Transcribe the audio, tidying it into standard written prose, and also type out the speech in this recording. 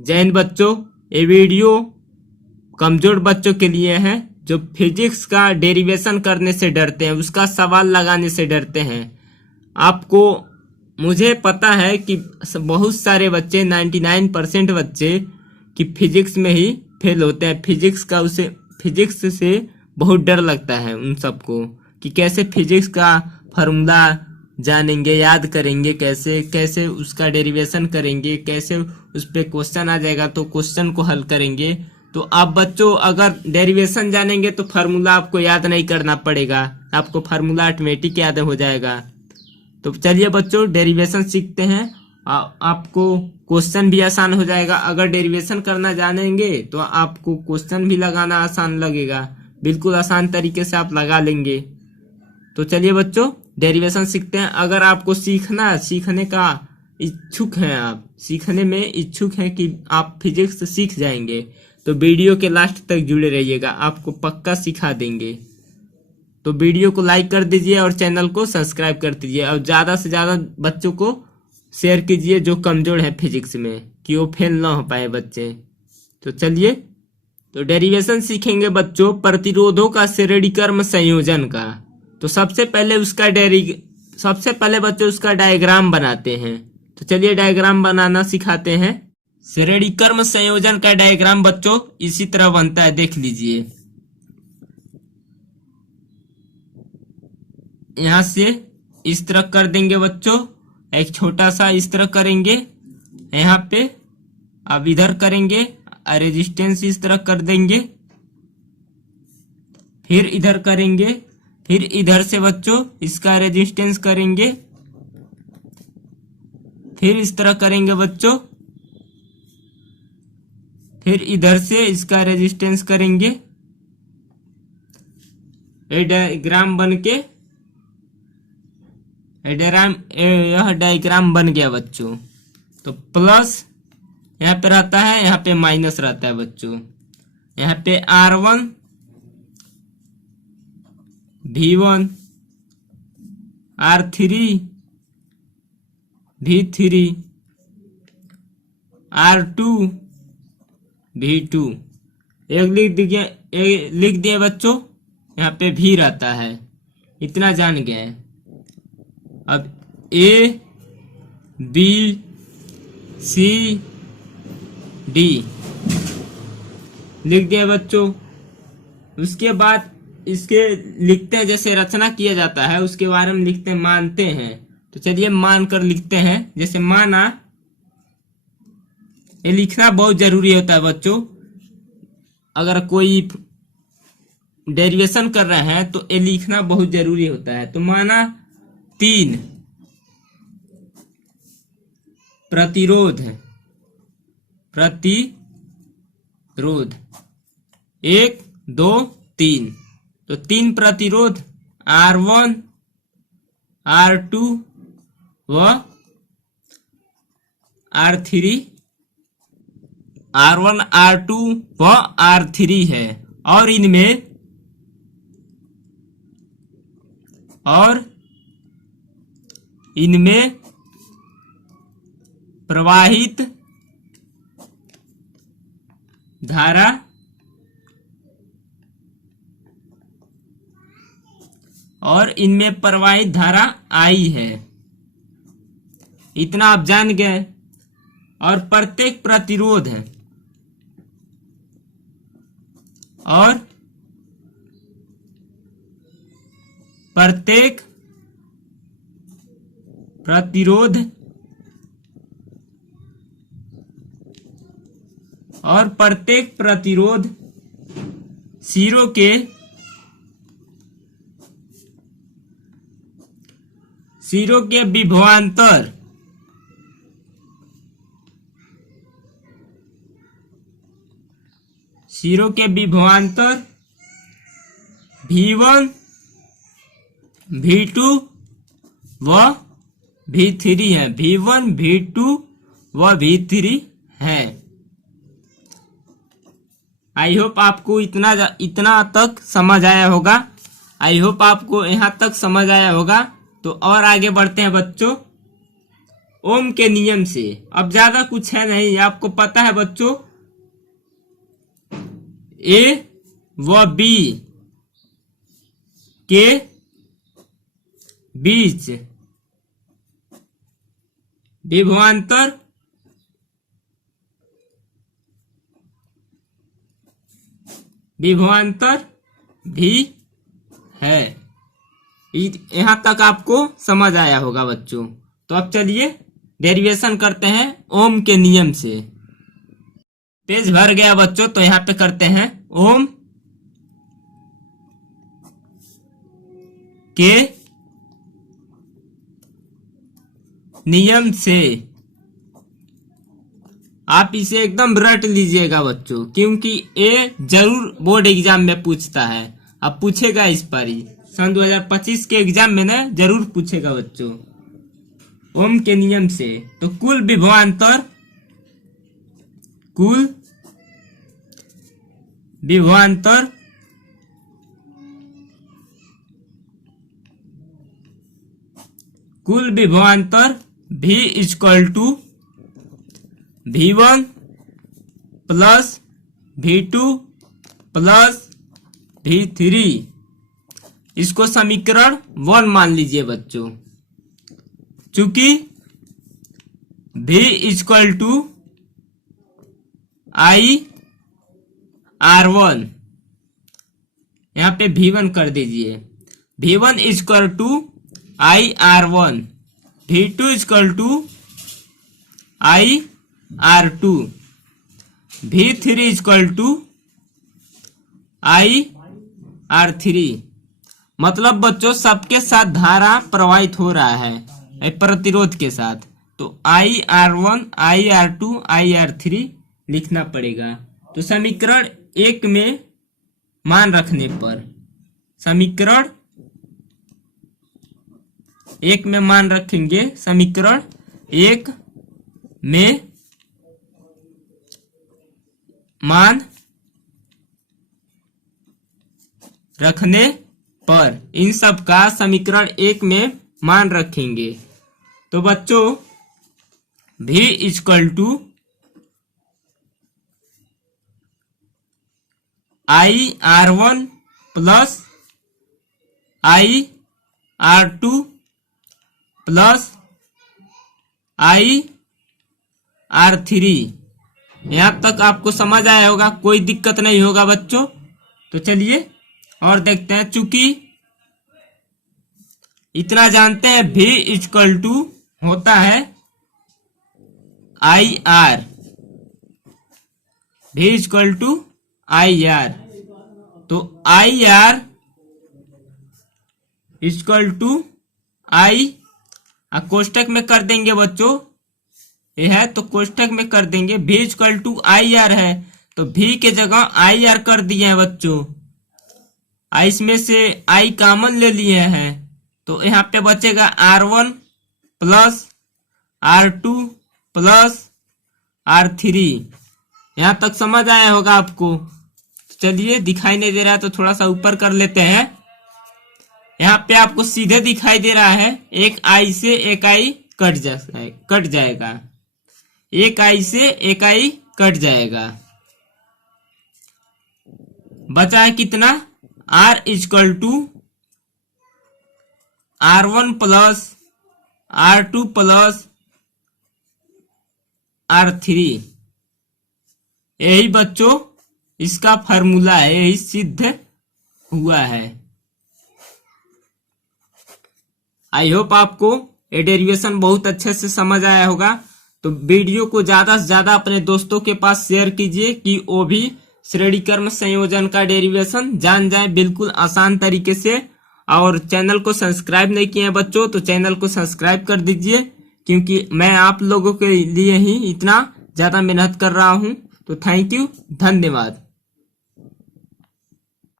जय हिंद बच्चों, ये वीडियो कमजोर बच्चों के लिए है जो फिजिक्स का डेरिवेशन करने से डरते हैं, उसका सवाल लगाने से डरते हैं। आपको मुझे पता है कि बहुत सारे बच्चे 99% बच्चे कि फिजिक्स में ही फेल होते हैं। फिजिक्स से बहुत डर लगता है उन सबको कि कैसे फिजिक्स का फार्मूला जानेंगे, याद करेंगे, कैसे कैसे उसका डेरिवेशन करेंगे, कैसे उस पर क्वेश्चन आ जाएगा तो क्वेश्चन को हल करेंगे। तो आप बच्चों अगर डेरिवेशन जानेंगे तो फार्मूला आपको याद नहीं करना पड़ेगा, आपको फार्मूला ऑटोमेटिक याद हो जाएगा। तो चलिए बच्चों डेरिवेशन सीखते हैं। आपको क्वेश्चन भी आसान हो जाएगा। अगर डेरिवेशन करना जानेंगे तो आपको क्वेश्चन भी लगाना आसान लगेगा, बिल्कुल आसान तरीके से आप लगा लेंगे। तो चलिए बच्चों डेरिवेशन सीखते हैं। अगर आपको सीखने का इच्छुक हैं, आप सीखने में इच्छुक हैं कि आप फिजिक्स सीख जाएंगे तो वीडियो के लास्ट तक जुड़े रहिएगा, आपको पक्का सिखा देंगे। तो वीडियो को लाइक कर दीजिए और चैनल को सब्सक्राइब कर दीजिए और ज़्यादा से ज़्यादा बच्चों को शेयर कीजिए जो कमज़ोर है फिजिक्स में, कि वो फेल ना हो पाए बच्चे। तो चलिए तो डेरिवेशन सीखेंगे बच्चों प्रतिरोधों का श्रेणीक्रम संयोजन का। तो सबसे पहले बच्चों उसका डायग्राम बनाते हैं। तो चलिए डायग्राम बनाना सिखाते हैं। श्रेणीक्रम संयोजन का डायग्राम बच्चों इसी तरह बनता है, देख लीजिए। यहां से इस तरह कर देंगे बच्चों, एक छोटा सा इस तरह करेंगे। यहाँ पे अब इधर करेंगे, रेजिस्टेंस इस तरह कर देंगे, फिर इधर करेंगे, फिर इधर से बच्चों इसका रेजिस्टेंस करेंगे, फिर इस तरह करेंगे बच्चों, फिर इधर से इसका रेजिस्टेंस करेंगे। ये डायग्राम बन के यह डायग्राम बन गया बच्चों। तो प्लस यहाँ पे रहता है, यहाँ पे माइनस रहता है बच्चों। यहाँ पे R1 V1 R3 V3 R2 V2 एक लिख दिए बच्चों। यहाँ पे भी रहता है, इतना जान गए। अब A B C D लिख दिया बच्चों। उसके बाद इसके लिखते हैं, जैसे रचना किया जाता है उसके बारे में लिखते हैं, मानते हैं। तो चलिए मान कर लिखते हैं। जैसे माना, ये लिखना बहुत जरूरी होता है बच्चों। अगर कोई डेरिवेशन कर रहे हैं तो ये लिखना बहुत जरूरी होता है। तो माना 3 प्रतिरोध 1 2 3। तो 3 प्रतिरोध R1 R2 व R3 R1 R2 व R3 है। और इनमें प्रवाहित धारा I है। इतना आप जान गए। और प्रत्येक प्रतिरोध है और प्रत्येक प्रतिरोध सिरों के विभवांतर V1 V2 व V3 है। V1 V2 व V3 है। आई होप आपको इतना तक समझ आया होगा। आई होप आपको यहाँ तक समझ आया होगा। तो और आगे बढ़ते हैं बच्चों। ओम के नियम से। अब ज्यादा कुछ है नहीं, आपको पता है बच्चों, ए व बी के बीच विभवांतर भी है। यहां तक आपको समझ आया होगा बच्चों। तो अब चलिए डेरिवेशन करते हैं ओम के नियम से। पेज भर गया बच्चों, तो यहां पे करते हैं ओम के नियम से। आप इसे एकदम रट लीजिएगा बच्चों, क्योंकि ये जरूर बोर्ड एग्जाम में पूछता है। अब पूछेगा इस पर ही, सन 2025 के एग्जाम में ना जरूर पूछेगा बच्चों। ओम के नियम से तो कुल विभवांतर V equal to V1 plus V2 plus V3। इसको समीकरण 1 मान लीजिए बच्चों। चूंकि V इक्वल टू IR1, यहाँ पे V1 कर दीजिए। V1 equal to IR1, V2 equal to IR2, V3 equal to IR3। मतलब बच्चों सबके साथ धारा प्रवाहित हो रहा है प्रतिरोध के साथ, तो IR1, IR2, IR3 लिखना पड़ेगा। तो समीकरण 1 में मान रखने पर, समीकरण 1 में मान रखेंगे, समीकरण 1 में मान रखने पर इन सब का समीकरण 1 में मान रखेंगे। तो बच्चों V equal to IR1 plus IR2 plus IR3। यहां तक आपको समझ आया होगा, कोई दिक्कत नहीं होगा बच्चों। तो चलिए और देखते हैं। चूंकि इतना जानते हैं V इक्वल टू होता है IR, V equal to IR, तो IR इक्वल टू I कोष्टक में कर देंगे बच्चों। यह है तो कोष्टक में कर देंगे। V इक्वल टू IR है, तो V के जगह IR कर दिए हैं बच्चों। इसमें से I कॉमन ले लिए हैं, तो यहाँ पे बचेगा R1 plus R2 plus R3। यहाँ तक समझ आया होगा आपको। चलिए, दिखाई नहीं दे रहा है तो थोड़ा सा ऊपर कर लेते हैं। यहाँ पे आपको सीधे दिखाई दे रहा है, एक I से एक I कट जाएगा, एक I से एक I कट जाएगा। बचा है कितना? R equal to R1 plus R2 plus R3। यही बच्चों इसका फार्मूला है, यही सिद्ध हुआ है। आई होप आपको ये डेरिवेशन बहुत अच्छे से समझ आया होगा। तो वीडियो को ज्यादा से ज्यादा अपने दोस्तों के पास शेयर कीजिए कि वो भी श्रेणी क्रम संयोजन का डेरिवेशन जान जाए बिल्कुल आसान तरीके से। और चैनल को सब्सक्राइब नहीं किए हैं बच्चों, तो चैनल को सब्सक्राइब कर दीजिए, क्योंकि मैं आप लोगों के लिए ही इतना ज्यादा मेहनत कर रहा हूं। तो थैंक यू, धन्यवाद।